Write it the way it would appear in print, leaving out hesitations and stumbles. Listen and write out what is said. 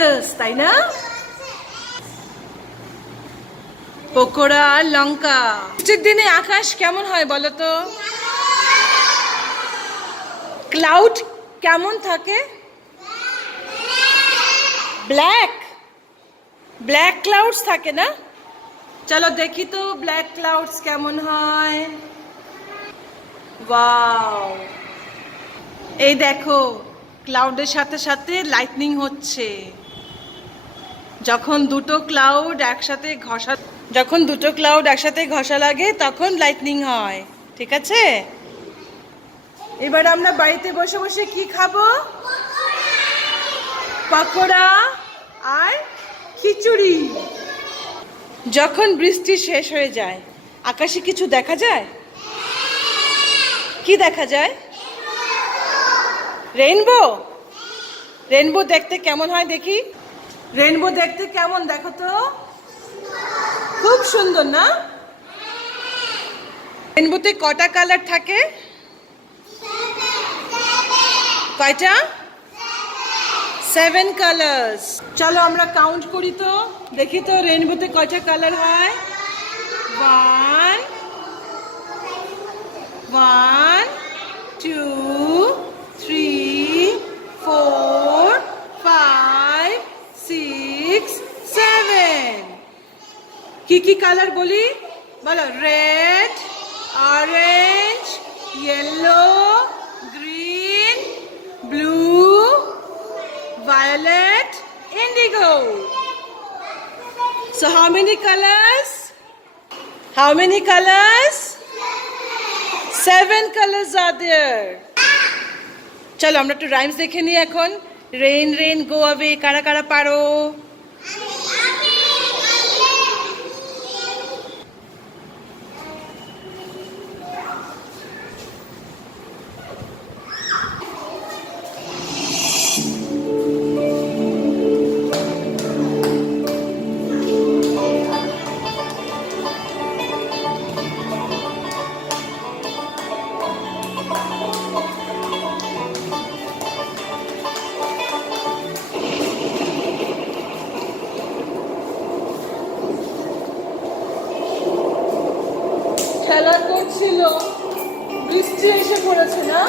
Potatoes, তাই না? পকোড়া আর লঙ্কা। বৃষ্টির দিনে আকাশ কেমন হয় বলো তো? ক্লাউড কেমন থাকে? ব্ল্যাক। ব্ল্যাক ক্লাউডস থাকে না? চলো দেখি তো ব্ল্যাক ক্লাউডস কেমন হয়। ওয়াও, এই দেখো ক্লাউডের সাথে সাথে লাইটনিং হচ্ছে। যখন দুটো ক্লাউড একসাথে ঘষা লাগে তখন লাইটনিং হয়। ঠিক আছে, এবার আমরা বাড়িতে বসে বসে কি খাবো? পকোড়া আর খিচুড়ি। যখন বৃষ্টি শেষ হয়ে যায় আকাশে কিছু দেখা যায়? কি দেখা যায়? রেইনবো। রেইনবো দেখতে কেমন হয় দেখি? রেইনবো দেখতে কেমন দেখো তো? খুব সুন্দর না? রেইনবোতে কটা কালার থাকে? কয়টা? 7 কালার্স। চলো আমরা কাউন্ট করি তো, দেখি তো রেইনবোতে কয়টা কালার হয়। 1 1 2 3 4 5 6 7। কি কি কালার বলি বলো? Red, orange, yellow, green, blue, violet, indigo. So how many colors? How many colors? 7 colors are there. চলো আমরা একটু রাইমস দেখে নিই এখন। রেইন রেইন গো অ্যাওয়ে, কারা কারা পারো? খেলা করছিল, বৃষ্টি এসে পড়েছে না?